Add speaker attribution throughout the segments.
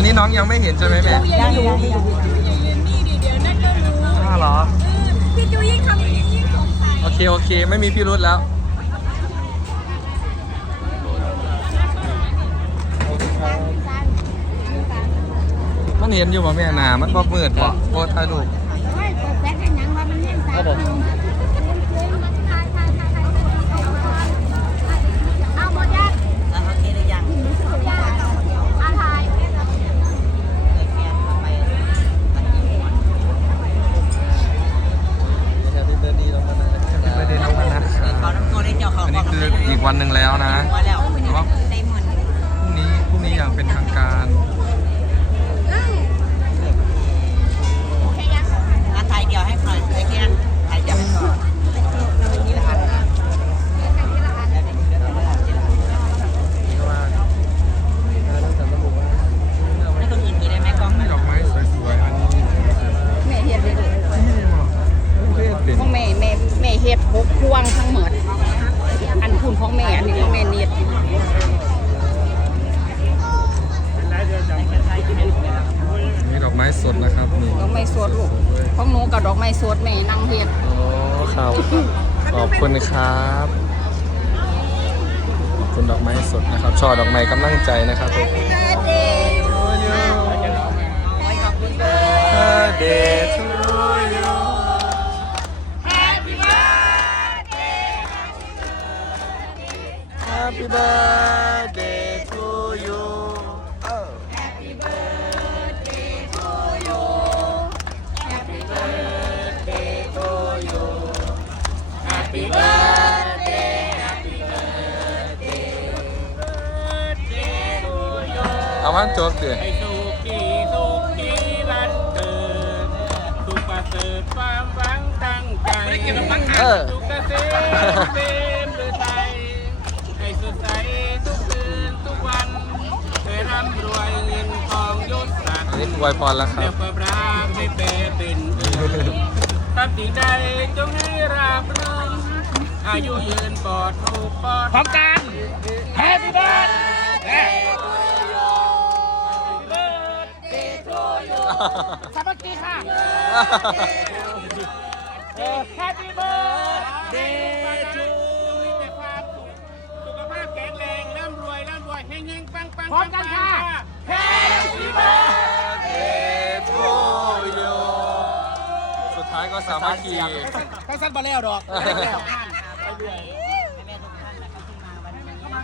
Speaker 1: อันนี้น้องยังไม่เห็นใช่ไหมแม่
Speaker 2: ยังอยู่ยังอยู่
Speaker 1: อ้าวเหรอ
Speaker 3: พี่จูยิ่งทำยิ่งสงสัย
Speaker 1: โอเคโอเค ไม่มีพิรุธแล้ว มันเห็นอยู่ป่ะแม่หนามันบ่มืดป่ะโอ้ถ่ายรูป
Speaker 3: ไม่เปิดแฟลชให้หนังว่ามันแน่นตาเอา
Speaker 1: ส
Speaker 4: ด
Speaker 1: นะครับนี่
Speaker 4: ดอกไม้สดลูกของหนูกับดอกไม้สดแม่นั่งเฮ็ด
Speaker 1: โอ้ครับขอบคุณครับขอบคุณดอกไม้สดนะครับช่อดอกไม้กำลังใจนะครับผม เอามันจบดิ
Speaker 5: ให้สุขีสุขีวันเกิดสุขประเสริฐความหวังตั้งใจ
Speaker 1: เออ
Speaker 5: สุขเกษมเต็มด้วยใจให้สดใสทุกคืนทุกวันเคยร่ำรวยเงินทองยศศักดิ์
Speaker 1: อันนี้อวยพรแล้วครั
Speaker 5: เดี๋ย
Speaker 1: บ
Speaker 5: วความรักให้เปรเป็นอื่นทำสิ่งใดจงให้ราบรื่นอายุยืนปลอดถูกปลอดพร้อมกัน Happy birthday สามัคคีค่ะ Happy birthday to มีแต่ความสุขสุขภาพแข็งแรงร่ำรวยร่ำรวยเฮงๆปังๆพร้อมกันค่ะ Happy birthday
Speaker 1: to you สุดท้ายก็สามัคคี
Speaker 5: ทั้งสั้นบาแล้วดอก
Speaker 2: แม่ทุกท่านนะครับที่มาวันนี้เข้า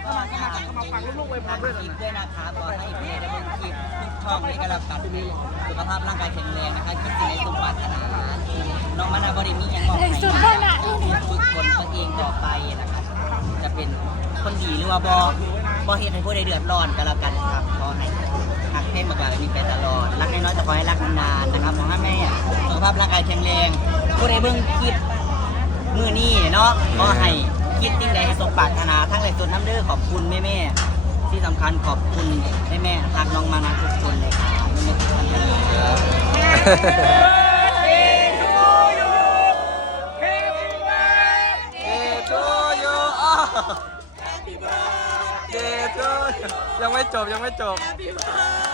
Speaker 2: มาเข้ามาเข้ามาเข้ามาฟังลูกๆไว้พร้อมด้วยด้วยนะครับขอให้แม่ได้เป็นคลิปทุกช่องในี้ก็แล้วกันสุขภาพร่างกายแข็งแรงนะคะคิดสิ่งใดสมปรารถนาน้องมานาบริมีอย่างบอกให้ฝึกฝนตัวเองต่อไปนะครับจะเป็นคนดีหรือว่าบอบอเหตุให้ผู้ใดเดือดร้อนก็แล้วกันครับขอให้หักเพ่งมากกว่ามีแฟนตลอด รักน้อยๆแต่ขอให้รักนานๆนะครับขอให้แม่สุขภาพร่างกายแข็งแรง ผู้ใดเบิ่งคลิปมือนี่เนาะก็ให้ คิดสิ่งใดให้สมปรารถนาทั้งหลายส่วนน้ำเด้อขอบคุณแม่แม่ๆที่สำคัญขอบคุณแม่แม่ๆทักน้องมานะทุกคนเลยครับแม่ๆทุกคนเลย
Speaker 1: เดโ o โยเดโ o โยยังไม่จบยังไม่จบ
Speaker 5: Happy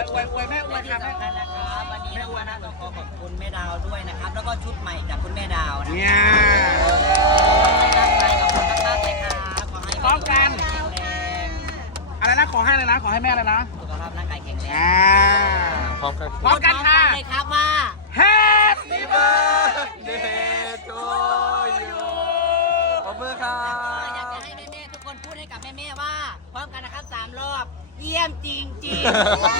Speaker 1: สามัคคี
Speaker 5: อวยแม่อวย
Speaker 2: ที่
Speaker 5: ครับ
Speaker 2: สำคัญนะครับวันนี้น้องมานะต้องขอขอบคุณแม่ดาวด้วยนะครับ แล้วก็ชุดใหม่จากคุณแม่ดาวนะ
Speaker 5: เนี่ย
Speaker 2: ตั้งใจขอบคุณมากๆเลยครับขอให้
Speaker 5: พร้อมกัน
Speaker 2: แข็งแรง
Speaker 5: อะไรนะขอให้เลยนะ ขอให้แม่เลยนะ
Speaker 2: สุขภาพร่างกายแข็งแรง
Speaker 5: อ่า
Speaker 1: พร้อมกัน
Speaker 5: พร้อมกันค่ะ
Speaker 2: เลยครับว่า
Speaker 5: Happy
Speaker 1: birthday to you ขอบคุณครั
Speaker 2: อยาก
Speaker 1: บ
Speaker 2: รับสามรอบ เยี่ยมจริงจริง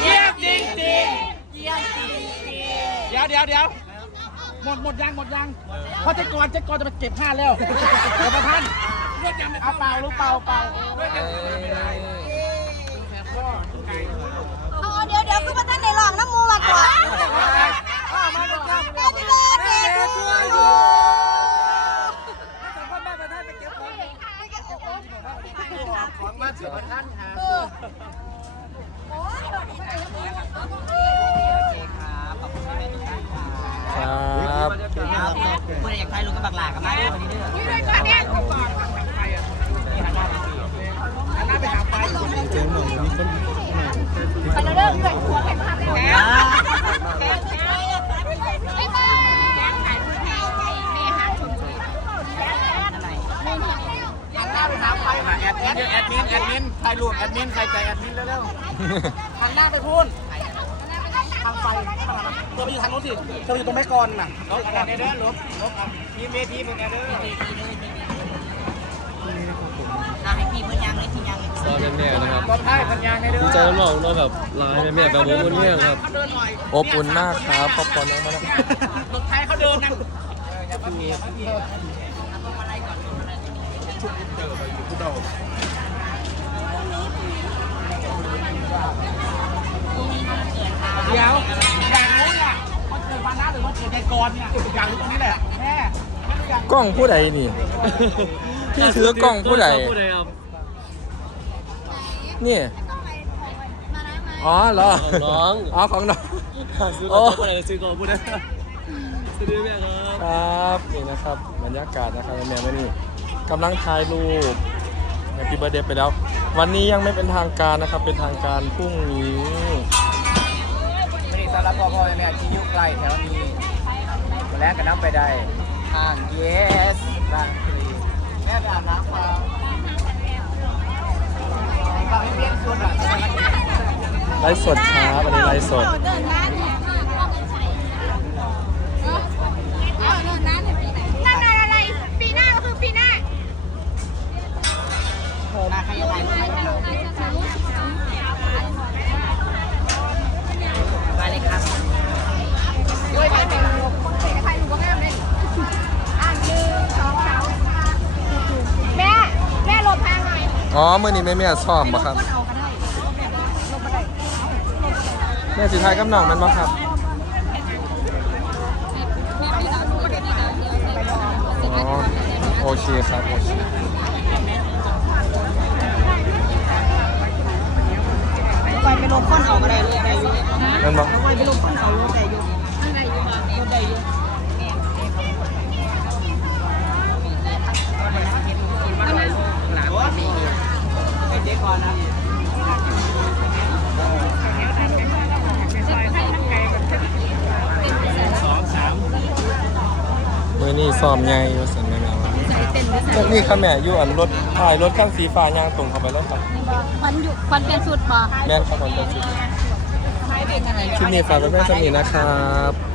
Speaker 5: เยี่ยมจริงจริง
Speaker 2: เยี่ยมจริงจริง
Speaker 5: เดี๋ยวเดี๋ยวเดี๋ยวหมดหมดยังหมดยังเพราะเจ๊กรเจ๊กรจะไปเก็บผ้าแล้วเดี๋ยวประท่านเอาเปล่าลูกเปล่าเปล่า
Speaker 3: เอาเดี๋ยวเดี๋ยวคือมาท่านในหลองน้ำมูมาก่อนแฮปปี้เบิร์ดเดย์ทูยู
Speaker 5: ของมาสิบท่านค่ะ
Speaker 3: โอ้ย
Speaker 2: โอเคครับ ขอบคุณแม่ๆทุกท่านครับ
Speaker 1: ครับ
Speaker 2: ครับ เพื่อนอยากถ่ายรูปกับบักหลากับมาเด้อวันนี้เด้อ
Speaker 3: ไปเริ่มด้วยหัวเป็นภาพแล้ว
Speaker 2: อ่า
Speaker 3: บ๊ายบาย
Speaker 5: แอดมินแอดมินแอดมินถ่าย รูปแอดมินใครใจแอดมินเร็ว
Speaker 6: หันหน้าไปพูนทางไฟเธอไปอยู่ทางโน้นสิเธออยู่ตรงแม่กรน่ะ
Speaker 5: ๆลบอันนี้เด้อลบลบอันทีมเวทีเป็นไงเด้อ
Speaker 2: เอาให้พี่เพื่อนยังเลยที่ยัง
Speaker 1: ซอยแม่ๆนะครับ
Speaker 5: ตอนท้ายสัญญาณไงเด้อ
Speaker 1: ดีใจน้องๆเนาะแบบลายแม่ๆแบบอบอุ่นเนี่ยครับอบอุ่นมากครับขอบคุณน้องมาก
Speaker 6: รถไทยเขาเดินนะเดี๋ ยวอย่างนู้นอะมันเกิดมาหน้าหรือว่าเกิดในกรเนี่ยอย่างรู้ตรงนี้แหละแม่
Speaker 1: กล้องผู้ใดนี่ พี่ถือกล้องผู้ใดนี่อ๋อเหรอ
Speaker 7: ของน้อง
Speaker 1: อ๋อของน้อง
Speaker 7: ซื้อ
Speaker 1: โอ้
Speaker 7: ของผู้ใดซื้อของผู้ใดซื้อแม่ครับ
Speaker 1: ครับนี่นะครับบรรยากาศนะครับแม่วันนี้กำลังถ่ายรูป แฮปปี้เบ t ร์ a เดย์ไปแล้ว วันนี้ยังไม่เป็นทางการนะครับ เป็นทางการพรุ่งนี้
Speaker 5: วันนี้สำหรับพ่อพ่อแม่ที่อยู่ใกล้แถวนี้มาแล้วก็น้ำไปได้อ่างเยสบางพลีแม่ไปอาบน้ำเปล่าฝากให้เพี้ยนสุดอะ
Speaker 1: ไลฟ์สดครับอันนี้ไลฟ์สด
Speaker 3: เดินหน้ อย
Speaker 1: อ๋อมื่อนี้แม่แม่ซ้อมปะครับ
Speaker 3: คนเอาก็ได้ลบก็ได้
Speaker 1: แม่สิทายกับน้องแมันปะครับอ๋อโอเคครับโอเค
Speaker 2: ไปไปลบคนเอาก็ได้เลยได้อยู่
Speaker 1: นั่นปะ
Speaker 2: ไปไปลบคนเอาลบได้อยู่ได้อยู่ลบได้อยู่หลังว่ามีไปเจ๊ก่อนนะ
Speaker 1: มื อนี้ซ้อมไงอยู่สันแม่แม่ว่าจากนี่ค่ะแม่อยู่อันรถถ่ายรถข้างสีฟ้าย่างตรงเข้าไปแล้วครับ
Speaker 3: ควันอยู่ควันเป็นสุดป่ะ
Speaker 1: แม่นครับผมเป็นชุดชุดนี้ฝากไว้แม่สมีนะครับ